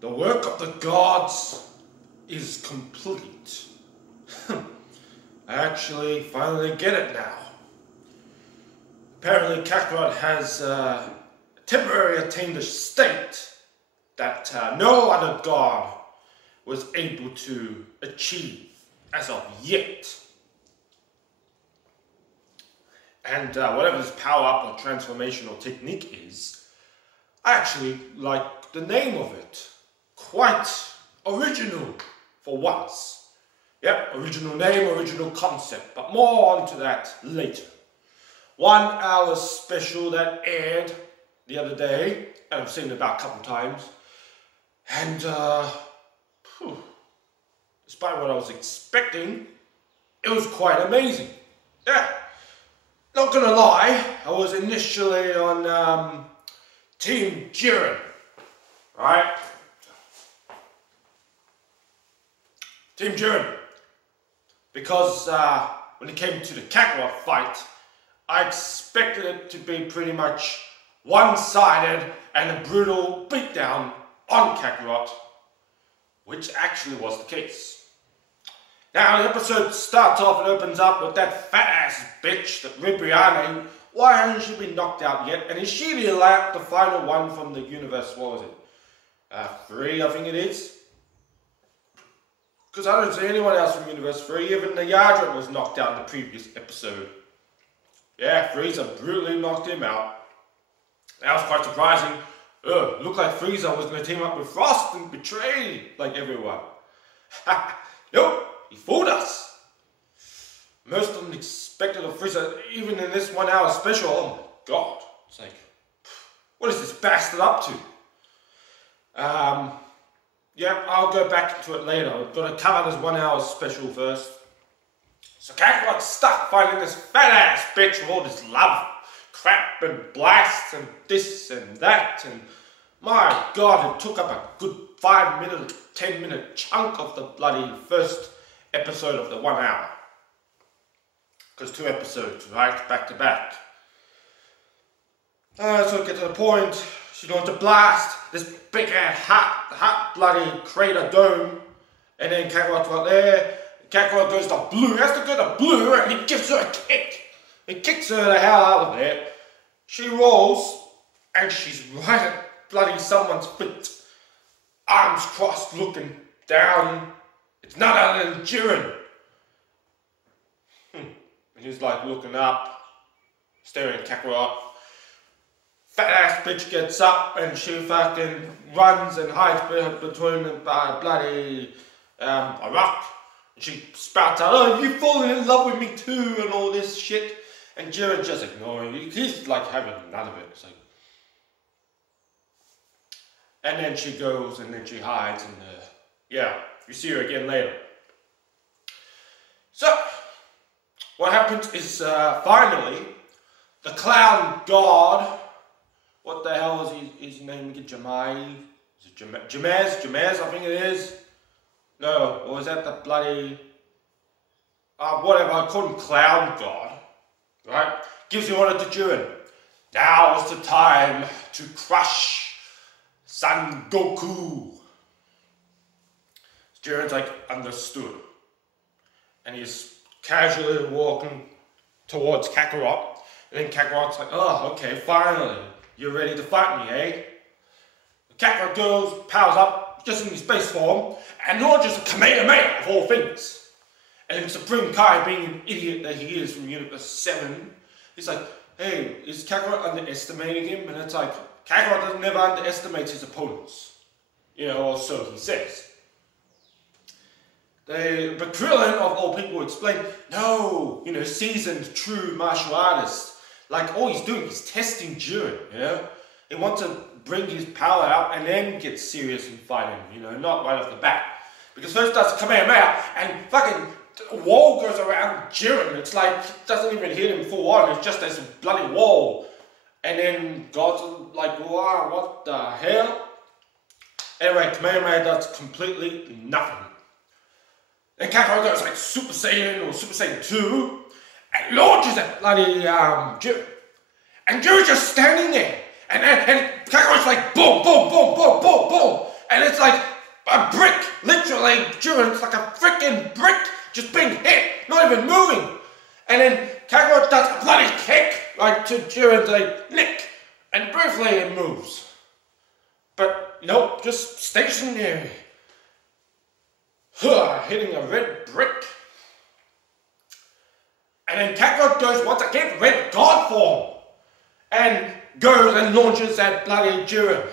The work of the gods is complete. I actually finally get it now. Apparently Kakarot has temporarily attained a state that no other god was able to achieve as of yet. And whatever this power-up or transformational technique is, I actually like the name of it. Quite original for once. Yep, original name, original concept, but more onto that later. 1 hour special that aired the other day, and I've seen it about a couple times, and despite what I was expecting, it was quite amazing. Yeah, not gonna lie, I was initially on Team Jiren, right? Team Jiren, because when it came to the Kakarot fight, I expected it to be pretty much one-sided and a brutal beatdown on Kakarot, which actually was the case. Now the episode starts off and opens up with that fat-ass bitch, that Ribrianne. Why hasn't she been knocked out yet? And is she the final one from the universe, what was it? 3, I think it is. Because I don't see anyone else from Universe 3, even the Yardrat was knocked out in the previous episode. Yeah, Frieza brutally knocked him out. That was quite surprising. Looked like Frieza was going to team up with Frost and betray, like everyone. Nope, he fooled us. Most unexpected of Frieza, even in this 1 hour special, oh my god. It's like, what is this bastard up to? Yeah, I'll go back into it later. I've got to cover this 1 hour special first. So Kakarot's stuck fighting this fat ass bitch with all this love, crap and blasts and this and that, and my god, it took up a good 5-minute, 10-minute chunk of the bloody first episode of the 1 hour. Because 2 episodes, right, back to back. So get to the point. She's going to blast this big ass hot bloody crater dome, and then Kakarot's right there. Kakarot goes to blue, has to go to blue, and he gives her a kick. He kicks her the hell out of there. She rolls, and she's right at bloody someone's feet. Arms crossed, looking down. It's none other than Jiren. And he's like looking up, staring at Kakarot. Fat ass bitch gets up and she fucking runs and hides between the bloody a rock. And she spouts out, "Oh, you fallen in love with me too," and all this shit. And Jiren just ignoring you. He's like having none of it. It's like... And then she goes and then she hides and yeah, you see her again later. So, what happens is finally, the clown god, what the hell was his name again? Jamai? Is it Jamez, I think it is. No, or was that the bloody... whatever, I call him Clown God. Right? Gives the order to Jiren. Now is the time to crush Son Goku. Jiren's like, understood. And he's casually walking towards Kakarot. And then Kakarot's like, oh, okay, finally. You're ready to fight me, eh? Kakarot goes, powers up, just in his base form, and launches a Kamehameha of all things. And then Supreme Kai, being an idiot that he is from Universe 7, he's like, hey, is Kakarot underestimating him? And it's like, Kakarot never underestimates his opponents. You know, or so he says. But Krillin, of all people, explained, no, you know, seasoned, true martial artist. Like, all he's doing is testing Jiren, you know? He wants to bring his power out and then get serious and fight him, you know, not right off the bat. Because first does Kamehameha and fucking wall goes around Jiren. It's like, it doesn't even hit him full on, it's just this bloody wall. And then God's like, wow, what the hell? Anyway, Kamehameha does completely nothing. Then Kakarot goes like Super Saiyan or Super Saiyan 2 and launches at bloody Jiren. And Jiren's just standing there. And Kakarot's like boom, boom, boom, boom, boom, boom. And it's like, a lick, and briefly moves. But nope, just stationary. Hitting a red brick. And then Kakarot goes once again, red god form. And goes and launches at bloody Jiren.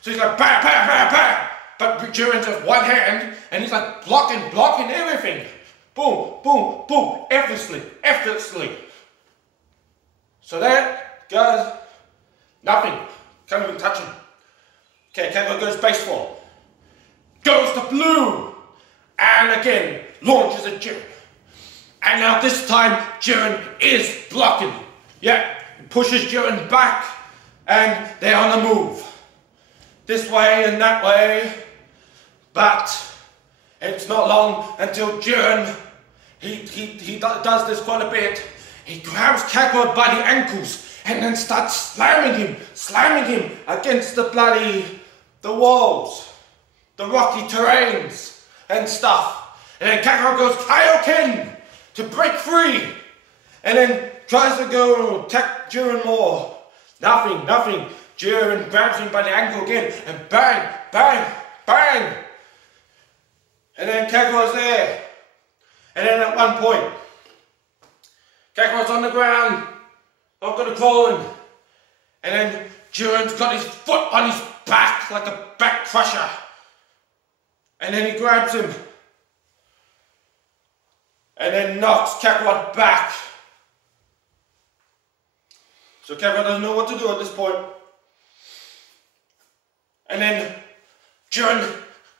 So he's like, bam, bam, bam, bam. But Jiren's just one hand, and he's like blocking everything. Boom, boom, boom, effortlessly. So that does nothing. Can't even touch him. Okay, Kakarot goes base form. Goes to blue. And again, launches at Jiren. And now this time, Jiren is blocking. Yeah, pushes Jiren back, and they're on the move. This way and that way. But it's not long until Jiren, he does this quite a bit. He grabs Kakarot by the ankles and then starts slamming him against the walls, the rocky terrains and stuff. And then Kakarot goes Kaioken to break free, and then tries to go attack Jiren more. Nothing. Jiren grabs him by the ankle again, and bang, bang, bang. And then Kakarot's there. And then at one point, Kakarot's on the ground, not gonna crawl in. And then Jiren's got his foot on his back like a back crusher. And then he grabs him. And then knocks Kakarot back. So Kakarot doesn't know what to do at this point. And then Jiren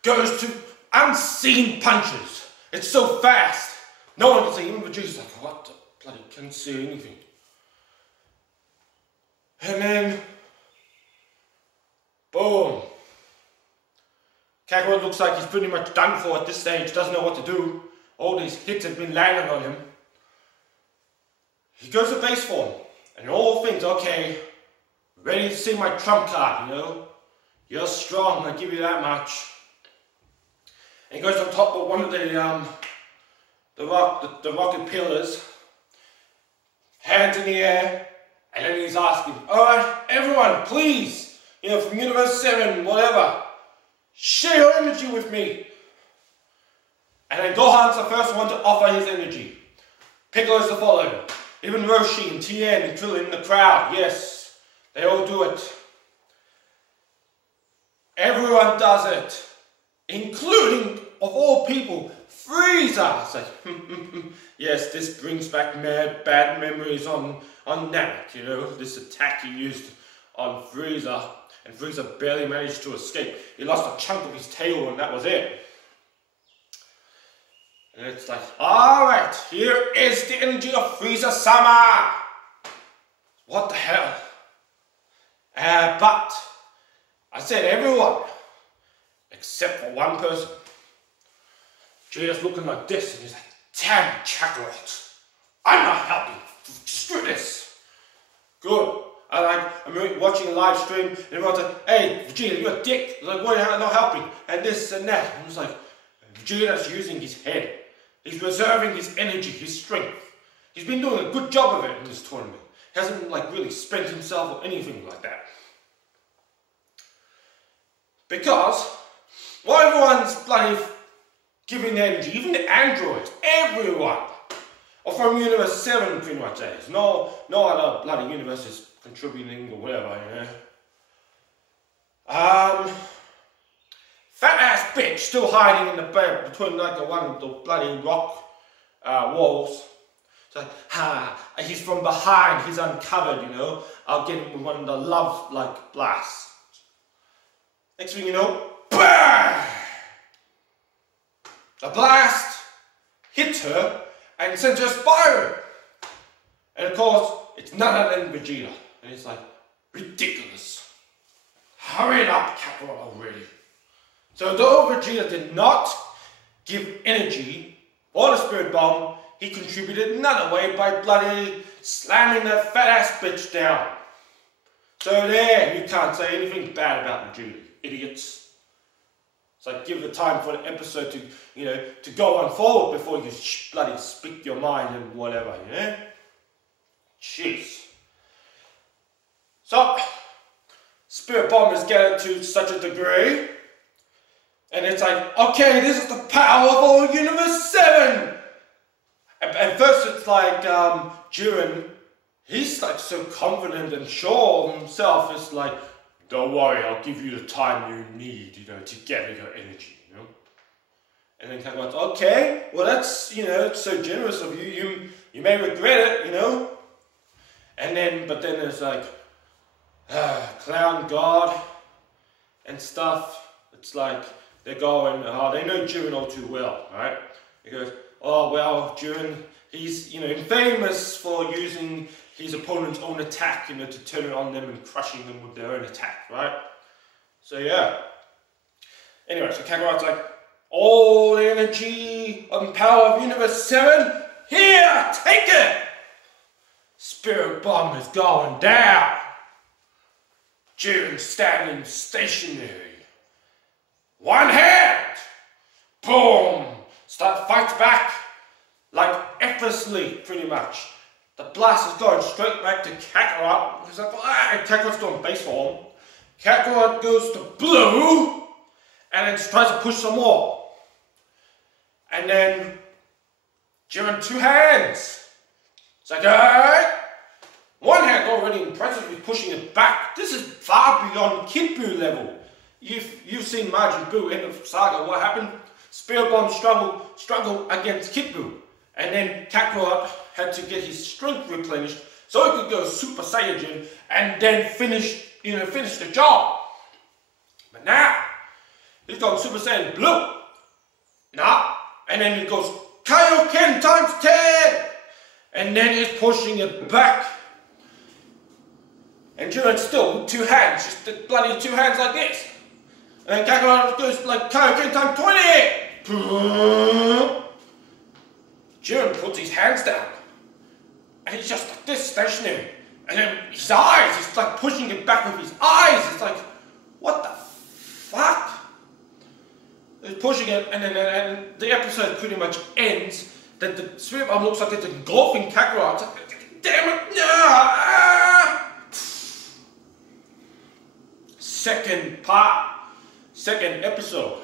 goes to unseen punches. It's so fast. No one can see. Even Vegeta's like, what the bloody, can't see anything. And then, boom. Kakarot looks like he's pretty much done for at this stage. Doesn't know what to do. All these hits have been landing on him. He goes to base form. And all things, okay, ready to see my trump card, you know. You're strong, I give you that much. And he goes on top of one of the rocket pillars, hands in the air, and then he's asking, alright, everyone, please, you know, from Universe 7, whatever, share your energy with me. And then Gohan's the first one to offer his energy. Piccolo's the follow. Even Roshi and Tien and Krillin in the crowd, yes, they all do it. Everyone does it, including, of all people, Frieza. It's like, yes, this brings back bad memories on Namek, you know, this attack he used on Frieza, and Frieza barely managed to escape. He lost a chunk of his tail and that was it. And it's like, alright, here is the energy of Frieza-sama! What the hell? But I said everyone, except for one person. Vegeta's looking like this, and he's like, damn Kakarot, I'm not helping. Screw this. Good. I'm watching a live stream, and everyone's like, hey, Vegeta, you're a dick. Like, why are you not helping? And this and that. And it's like, Vegeta's using his head. He's reserving his energy, his strength. He's been doing a good job of it in this tournament. He hasn't like really spent himself or anything like that. Because while everyone's bloody giving their energy, even the androids, everyone, or from Universe 7 pretty much that is. No other bloody universe is contributing or whatever, you know. Fat ass bitch still hiding in the back between like the bloody rock walls. So he's from behind, he's uncovered, you know. I'll get him with one of the love-like blasts. Next thing you know, BAM! The blast hits her and sends her spiraling. And of course, it's none other than Vegeta. And it's like, ridiculous. Hurry it up, Kakarot, already. So though Vegeta did not give energy or the Spirit Bomb, he contributed another way by bloody slamming that fat ass bitch down. So there, you can't say anything bad about Vegeta, idiots. It's like give the time for the episode to, you know, to go on forward before you bloody speak your mind and whatever, you know? Jeez. So, Spirit Bomb is getting to such a degree, and it's like, okay, this is the power of all Universe 7! At first it's like, Jiren, he's like so confident and sure of himself, it's like, don't worry, I'll give you the time you need, to gather your energy, And then Kakarot's, okay, well that's, it's so generous of you, you may regret it, And then, but then there's like, Clown God and stuff. It's like, they're going, they know Jiren all too well, right? He goes, oh well, Jiren, he's, famous for using his opponent's own attack, to turn it on them and crushing them with their own attack, right? So yeah. Anyway, so Kakarot's like, all the energy and power of Universe 7, here, take it! Spirit Bomb is going down. Jiren standing stationary. One hand! Boom! Fights back, like effortlessly, pretty much. The blast is going straight back to Kakarot. He's like, and Kakarot's doing base form. Kakarot goes to blue, and then tries to push some more. And then, Jiren, 2 hands. It's like, alright. One hand already impressively pushing it back. This is far beyond Kid Buu level. You've seen Majin Buu in the saga. What happened? Spirit Bomb struggle against Kid Buu. And then Kakarot had to get his strength replenished so he could go Super Saiyajin and then finish the job. But now, he's going Super Saiyan Blue. And then he goes Kaioken times 10! And then he's pushing it back. And Jiren still with 2 hands, just the bloody 2 hands like this. And then Kakarot goes like Kaioken times 20! Jiren puts his hands down. And he's just like this, stationary. And then his eyes, he's like pushing it back with his eyes. It's like, what the fuck? He's pushing it, and then the episode pretty much ends that the Spirit Bomb looks like it's engulfing Kakarot. It's like, damn it, no! Second episode.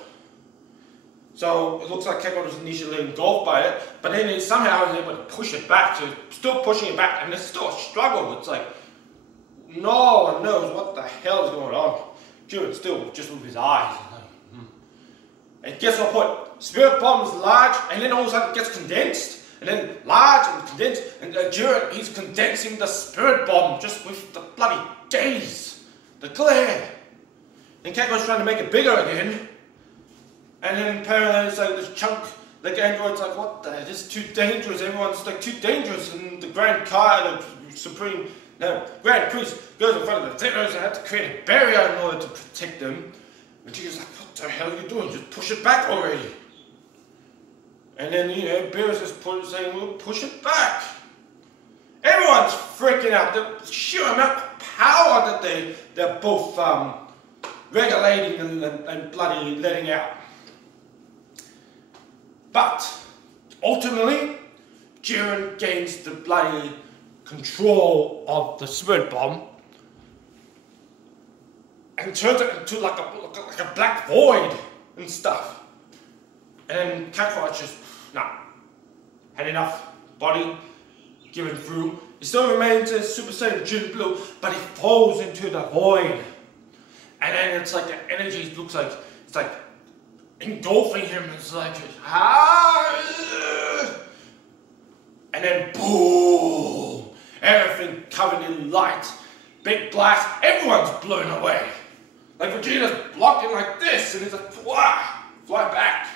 So it looks like Kakarot was initially engulfed by it, but then he somehow was able to push it back, so still pushing it back, and it's still a struggle. It's like, no one knows what the hell is going on. Jiren still just with his eyes. And guess what? Spirit Bomb is large, and then all of a sudden it gets condensed, and then large and condensed, and Jiren, he's condensing the Spirit Bomb just with the bloody gaze, the glare. And Kakarot's trying to make it bigger again, and then apparently it's like this chunk, like Android's like, what the, this is too dangerous, everyone's like too dangerous, and the Grand Kai, the Grand Priest goes in front of the Zeros and had to create a barrier in order to protect them. And she's like, what the hell are you doing? Just push it back already. And then, Beerus is saying, well, push it back. Everyone's freaking out. The sheer amount of power that they're both regulating and bloody letting out. But, ultimately, Jiren gains the bloody control of the Spirit Bomb and turns it into like a black void and stuff. And then Kakarot just, had enough, body given through. He still remains as Super Saiyan Jin Blue, but he falls into the void. And then it's like the energy looks like, it's like engulfing him. It's like, and then boom, everything covered in light, big blast, everyone's blown away. Like Vegeta's blocking like this, and he's like, wow, fly back.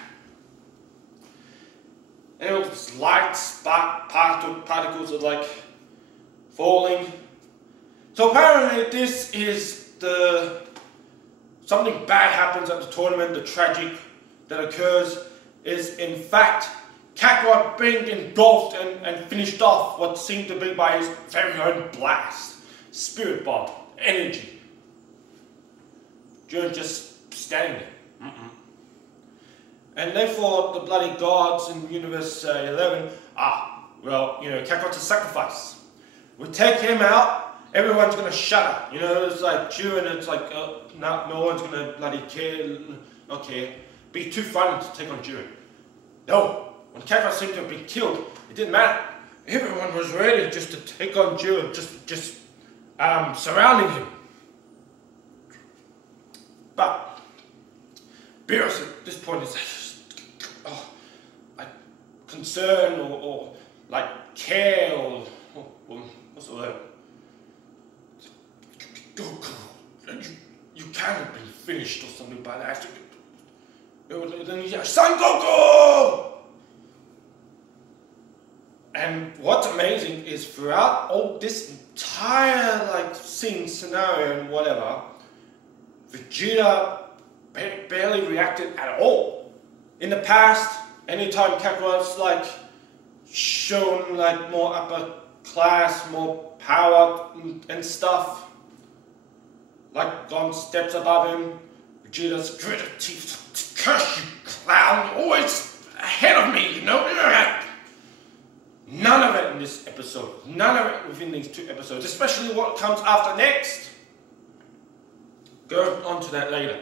And it was light, particles are like falling. So apparently this is something bad happens at the tournament, the tragic that occurs is in fact Kakarot being engulfed and finished off what seemed to be by his very own blast. Spirit Bomb, energy. Jiren just standing there. And therefore the bloody gods in Universe 11, Kakarot's a sacrifice. We take him out everyone's gonna shut up. You know, it's like Jiren, it's like, no one's gonna bloody care, not care. Be too fun to take on Jiren. No, when Kakarot seemed to have been killed, it didn't matter. Everyone was ready just to take on Jiren, just surrounding him. But Beerus at this point is like concern or like care or what's the word? Goku, you can't have been finished or something by that. Then he's like, Son Goku! And what's amazing is throughout all this entire like scene, scenario and whatever, Vegeta barely reacted at all. In the past, anytime Kakarot's like shown like more upper class, more power and stuff, like gone steps above him, Vegeta's gritted teeth, curse you clown, always ahead of me, you know? None of it in this episode, none of it within these 2 episodes, especially what comes after next. Go on to that later.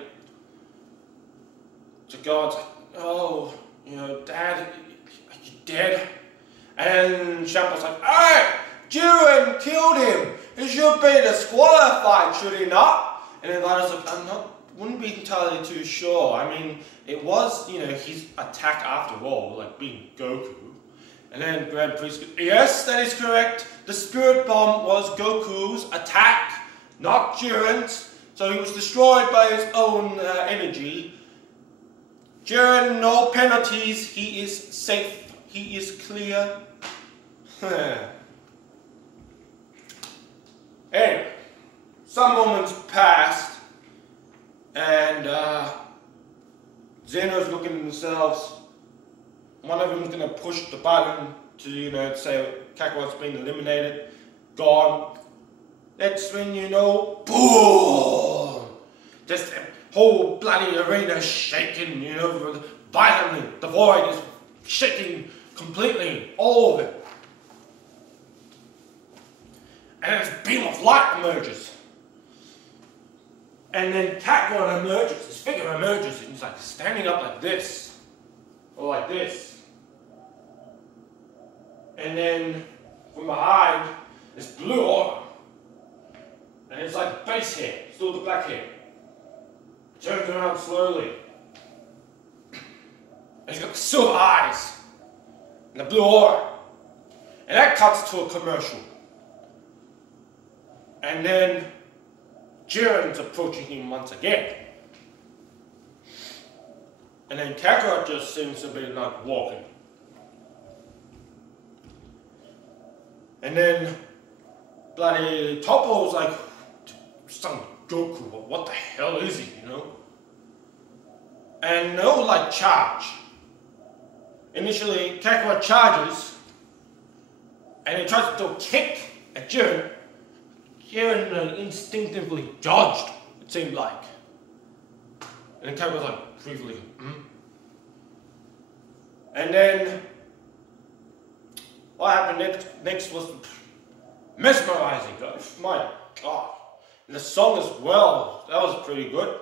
So God's like, oh, you know, Dad, are you dead? And Shampoo's like, hey, Jiren killed him. It should be disqualified, should he not? And then Vegeta's like, wouldn't be entirely too sure. I mean, it was, you know, his attack after all, like being Goku. And then Grand Priest goes, yes, that is correct. The Spirit Bomb was Goku's attack, not Jiren's. So he was destroyed by his own energy. Jiren, no penalties. He is safe. He is clear. Anyway, some moments passed, and Xeno's looking at themselves. One of them's gonna push the button to, you know, say Kakarot's been eliminated, gone. Next thing you know, boom! Just the whole bloody arena shaking, you know, violently. The void is shaking completely, all of it. And this beam of light emerges. And then Kakarot emerges, this figure emerges, and he's like standing up like this. Or like this. And then from behind, this blue aura. And it's like base hair, still the black hair. It turns around slowly. And he's got the silver eyes. And the blue aura. And that cuts to a commercial. And then Jiren's approaching him once again. And then Kakarot just seems to be like walking. And then bloody Toppo's like, some Goku, what the hell is he, you know? And no like charge. Initially Kakarot charges and he tries to do a kick at Jiren. Jiren instinctively dodged, it seemed like. And then Kakarot's like, briefly, And then what happened next was mesmerizing, guys. My God. And the song as well, that was pretty good.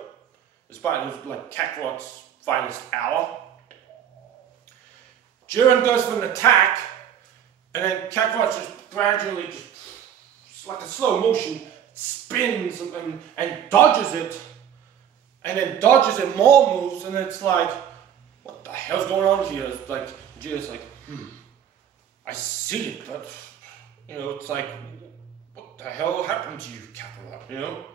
Despite it was like Kakarot's finest hour. Jiren goes for an attack, and then Kakarot just gradually, just like a slow motion, spins and dodges it. And then dodges it more moves, and it's like, what the hell's going on here? It's like, Jiren's like, I see it, but, you know, it's like, what the hell happened to you, Kakarot, you know?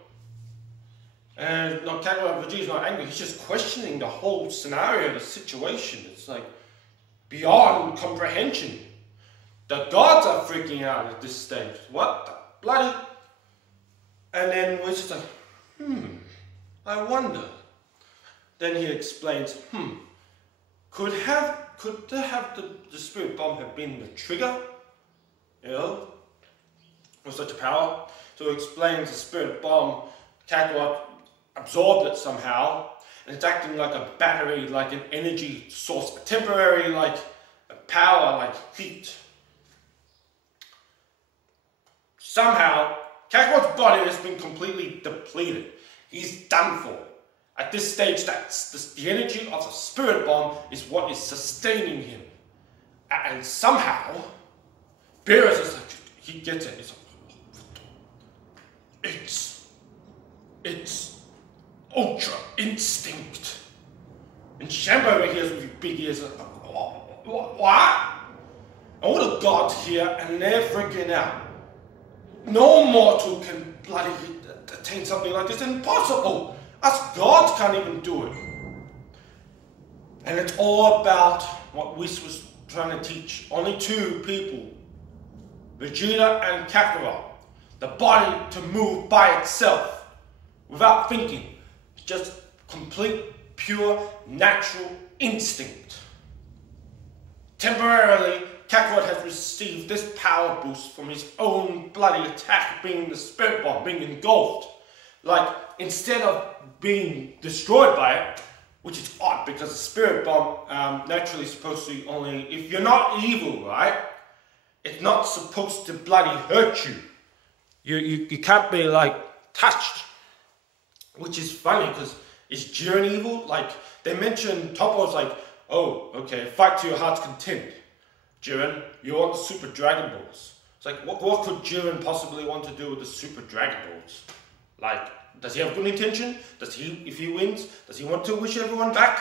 And not Kakarot, Vegeta's not angry, he's just questioning the whole scenario, the situation. It's like, beyond comprehension. The gods are freaking out at this stage. What the bloody? And then we're just like, I wonder. Then he explains, could the Spirit Bomb have been the trigger? You know? With such a power? So he explains the Spirit Bomb, Kakarot absorbed it somehow, and it's acting like a battery, like an energy source, a temporary like a power, like heat. Somehow, Kakarot's body has been completely depleted. He's done for. At this stage, the energy of the spirit bomb is what is sustaining him. And somehow, Beerus is like, he gets it. It's Ultra Instinct. And Shambo over here with his big ears, like, what? All the gods here, and they're freaking out. No mortal can bloody attain something like this. It's impossible. Us gods can't even do it. And it's all about what Whis was trying to teach. Only two people, Vegeta and Kakarot. The body to move by itself, without thinking. Just complete, pure, natural instinct. Temporarily, Kakarot has received this power boost from his own bloody attack, being the spirit bomb, being engulfed. Like, instead of being destroyed by it, which is odd because the spirit bomb naturally is supposed to only, if you're not evil, right? It's not supposed to bloody hurt you. You can't be like touched. Which is funny because is Jiren evil? Like, they mention Toppo's like, oh, okay, fight to your heart's content. Jiren, you want the Super Dragon Balls. It's like, what could Jiren possibly want to do with the Super Dragon Balls? Like, does he have good intention? Does he, if he wins, does he want to wish everyone back?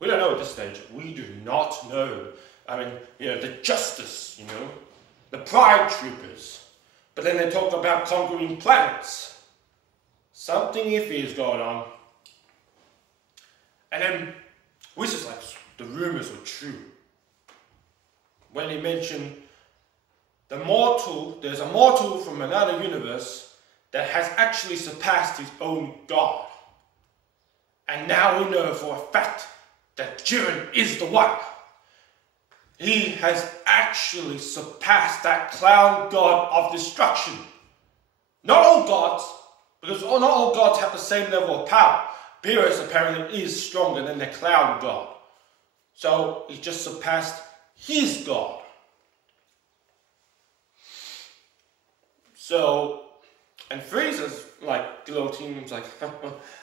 We don't know at this stage. We do not know. I mean, you know, the Justice, you know, the Pride Troopers. But then they talk about conquering planets. Something iffy is going on. And then, Whis is like, the rumors are true. When he mentioned there's a mortal from another universe that has actually surpassed his own god. And now we know for a fact that Jiren is the one. He has actually surpassed that clown god of destruction. Not all gods, because not all gods have the same level of power. Beerus apparently is stronger than the clown god. So he just surpassed his god. So, and Frieza's like gloating, it's like,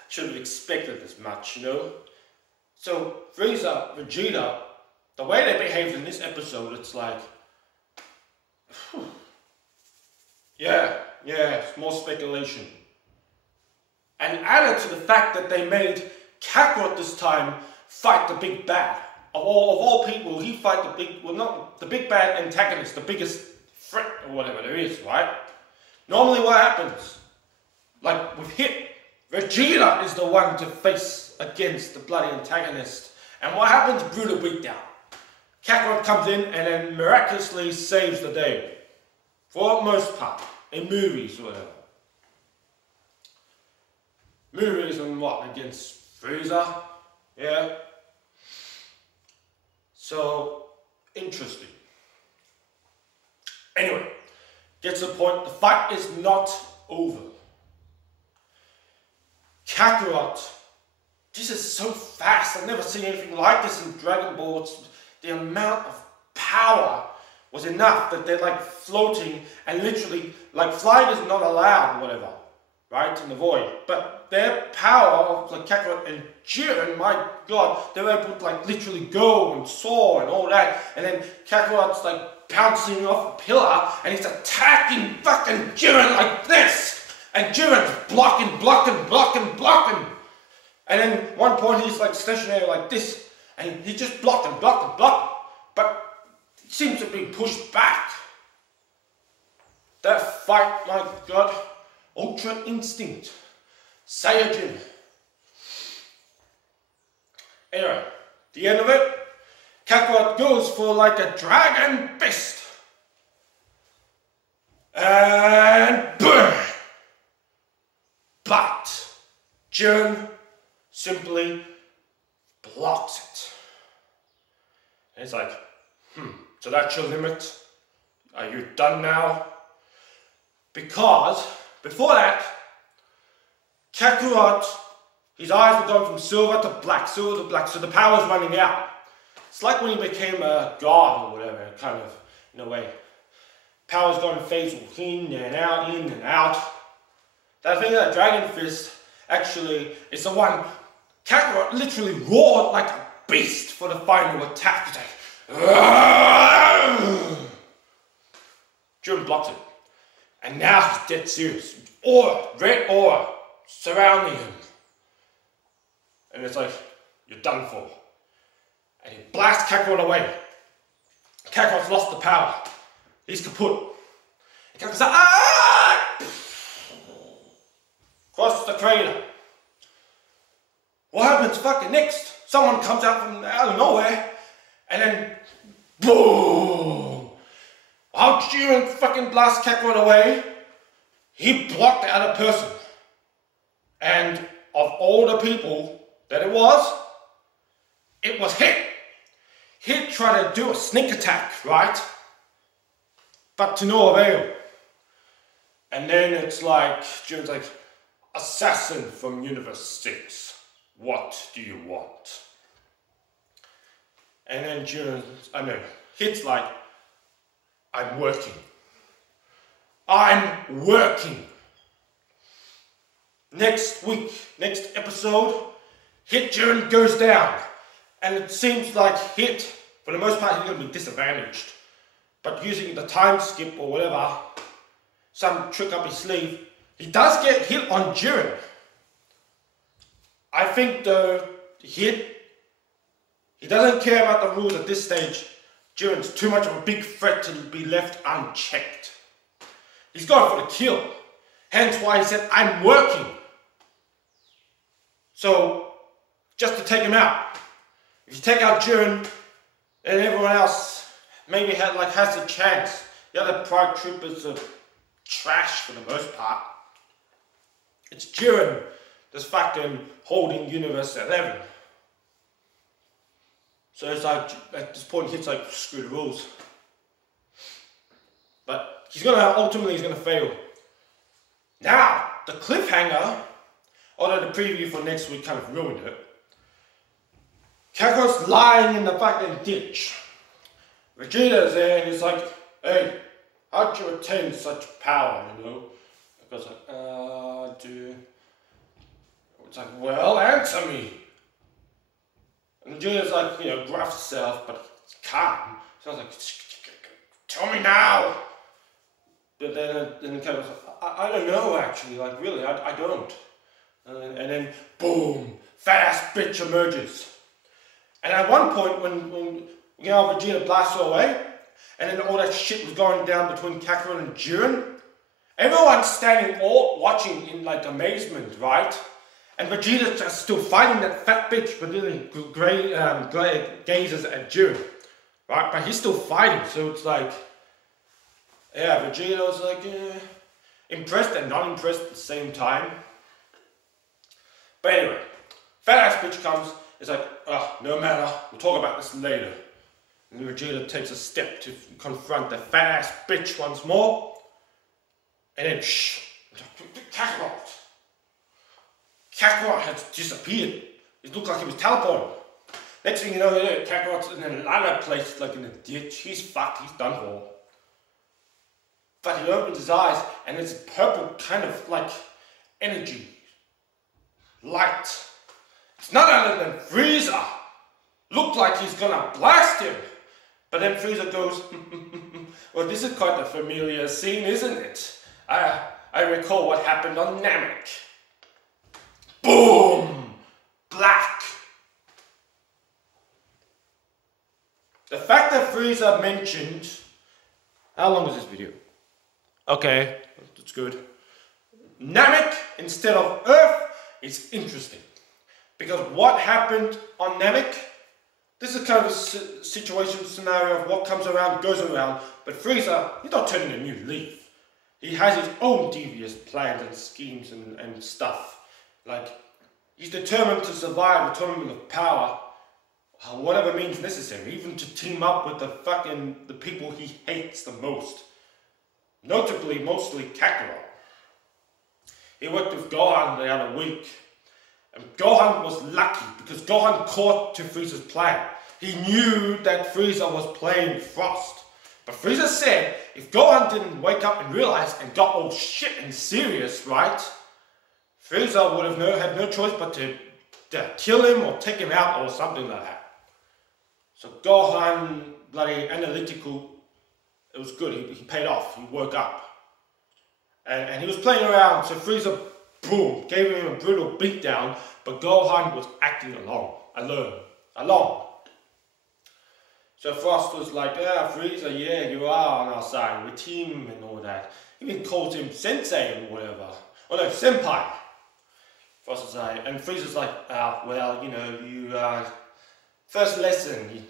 should have expected this much, you know? So Frieza, Vegeta, the way they behaved in this episode, it's like, yeah, it's more speculation. And added to the fact that they made Kakarot this time fight the big bad. Of all people, he fight the big, well not the big bad antagonist, the biggest threat or whatever there is, right? Normally what happens? Like with Hit, Vegeta is the one to face against the bloody antagonist. And what happens? Brutal beatdown. Kakarot comes in and then miraculously saves the day. For the most part. In movies or whatever. Movies and what? Against Frieza? Yeah. So, interesting. Anyway, gets to the point, the fight is not over. Kakarot, this is so fast, I've never seen anything like this in Dragon Ball. The amount of power was enough that they're like floating and literally, like flying is not allowed or whatever, right, in the void. But their power of like Kakarot and Jiren, my god, they were able to like literally go and soar and all that. And then Kakarot's like bouncing off a pillar and he's attacking fucking Jiren like this. And Jiren's blocking. And then one point he's like stationary like this. And he's just blocking. But it seems to be pushed back. That fight, my god. Ultra Instinct. Saiyajin. Anyway, the end of it. Kakarot goes for like a dragon fist. And burn. But Jiren simply blocks it. And it's like, so that's your limit? Are you done now? Because before that, Kakarot, his eyes were going from silver to black, so the power's running out. It's like when he became a god or whatever, kind of, in a way. power's going phase in and out, in and out. I think that Dragon Fist actually is the one. Kakarot literally roared like a beast for the final attack. It's like, Jiren blocks it. And now he's dead serious. Aura, red aura, surrounding him. And it's like, you're done for. And he blasts Kakarot away. Kakarot's lost the power. He's kaput. And Kakarot's like, ah! Cross the crater. What happens fucking next? Someone comes out of nowhere, and then boom! How Jiren fucking blasts Kakarot away, he blocked the other person. And of all the people that it was Hit. Hit tried to do a sneak attack, right? But to no avail. And then it's like, Jiren's like, assassin from Universe 6, what do you want? And then Hit's like, I'm working. Next week, next episode, Hit Jiren goes down. And it seems like Hit, for the most part, he's going to be disadvantaged. But using the time skip or whatever, some trick up his sleeve, he does get hit on Jiren. I think though, Hit, he doesn't care about the rules at this stage. Jiren's too much of a big threat to be left unchecked. He's going for the kill. Hence why he said, I'm working. So, just to take him out. If you take out Jiren, then everyone else maybe has a chance. The other Pride Troopers are trash for the most part. It's Jiren that's fucking holding Universe 11. So it's like, at this point, Hit's like, screw the rules. But ultimately he's gonna fail. Now, the cliffhanger, although the preview for next week kind of ruined it, Kakarot's lying in the fucking ditch. Vegeta's there and he's like, hey, how'd you attain such power, you know? Goes like, dude. It's like, well, answer me. And Vegeta's like, gruff self, but it's calm. So I was like, tell me now. But then Kakarot's like, I don't know actually, like really, I don't. And then, boom, fat ass bitch emerges. And at one point when Vegeta blasts her away, and then all that shit was going down between Kakarot and Jiren, everyone's standing all watching in like amazement, right? And Vegeta's just still fighting that fat bitch, but then gazes at Jiren, right? But he's still fighting, so it's like, yeah, Vegeta was like impressed and not impressed at the same time. But anyway, fat ass bitch comes. It's like, no matter, we'll talk about this later. And Vegeta takes a step to confront the fat ass bitch once more. And then, Kakarot. Kakarot has disappeared. It looked like he was teleported. Next thing you know, Kakarot's in another place, like in a ditch. He's fucked, he's done for. But he opens his eyes, and there's purple kind of like energy. Light. It's none other than Frieza. Looked like he's gonna blast him. But then Frieza goes, well, this is quite a familiar scene, isn't it? I recall what happened on Namek. Boom! Black. The fact that Frieza mentioned... How long is this video? Okay, that's good. Namek instead of Earth is interesting. Because what happened on Namek, this is kind of a situation, scenario of what comes around goes around. But Frieza, he's not turning a new leaf. He has his own devious plans and schemes and stuff. Like, he's determined to survive a tournament of power, whatever means necessary, even to team up with the people he hates the most. Notably, mostly Kakarot. He worked with Gohan the other week. And Gohan was lucky because Gohan caught to Frieza's plan. He knew that Frieza was playing Frost. But Frieza said if Gohan didn't wake up and realize and got all shit and serious, right? Frieza would have had no choice but to kill him or take him out or something like that. So Gohan, bloody analytical, it was good. He paid off. He woke up. And he was playing around. So Frieza, boom, gave him a brutal beatdown. But Gohan was acting alone. So Frost was like, Frieza, yeah, you are on our side. We're team and all that. He even called him Sensei and whatever. Oh no, Senpai. Frost was like, and Frieza's like, well, you know, first lesson,